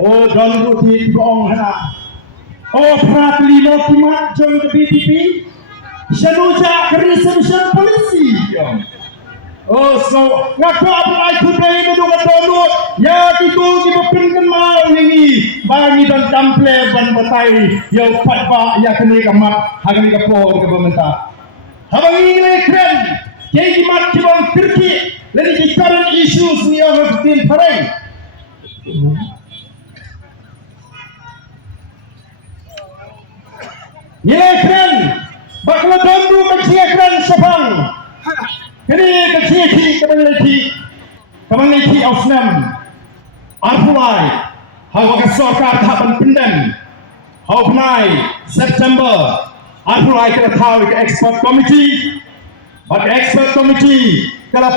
Oh, Don Ruti Gong Hana. Oh, Pratli no Kimat join the BTP. Shanuja Reception Policy. Oh, so ngaku apply today na duga dono ya gitu di bepin mal ini bagi dan tample ban batai ya patba ya kene kamat hagani kapor ke pemerintah habang ini keren kaya mat kibang Turki lagi di current issues ni orang tin pareng nilai keren bakal dono kecil keren sepang kini kecil kemeniti Osnam Arpulai Hawa Sorkar Tapan Pindan Haupnai September Arpulai kena tahu ke expert committee bagi expert committee kalau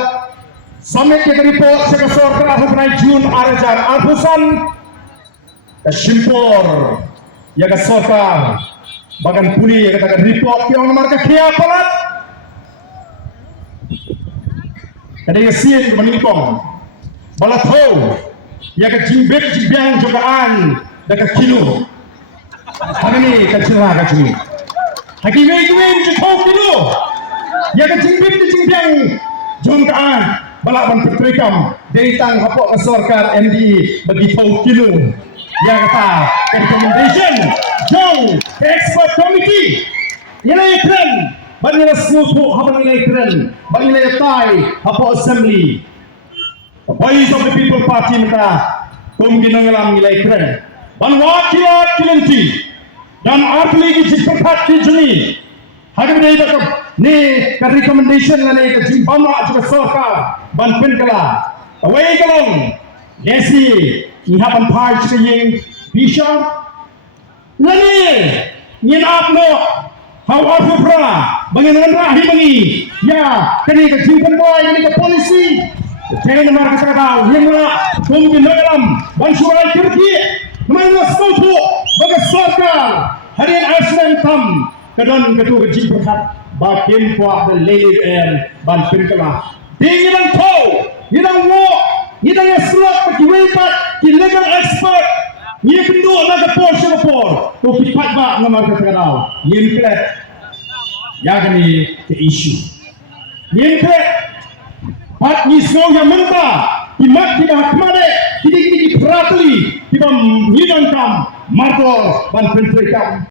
summit ke report seka Sorkar Haupnai Jun Arajar Arpusan ke Shimpor ya ke Sorkar bagan puli ya katakan report yang nomor ke Kiapalat ada yang sian menipong balat ho ya ke jimbek jibyang jogaan dekat kilo hari ini kecillah kecil haki wei kilo ya ke jimbek jogaan balak menterikam dari tang hapok ke Sorkar MDI bagi ho kilo ya kata recommendation jauh ke expert committee ini keren bagi suku habang nilai keren bagi nilai tai hapo assembly voice of the people party minta ginangalam nilai keren ban wakilat kilenti dan artli ki seperti juni hagam dei bakap ni ka recommendation na ni ka jimbama ka Sorkar ban penkala away galong yesi ni hapan party ka yeng bishop nani nyin apno how aku pernah bagaimana rahi bagi ya kini kesimpan boy ini ke polisi jangan marah sekadar yang mana mungkin dalam bansuai Turki mana sekutu bagi Sorkar harian Aslan Tam kedan ketua kesimpan bakin puak dan lady and ban penkala dengan kau dengan walk dengan slot bagi webat di legal expert ia kedua naga por tu kipat ba ngamar ka kanal yin kret ya gani ke issue yin kret pat ni so ya menta kimat tidak kemade kidi pratli kibam hidan kam martor ban pentrikam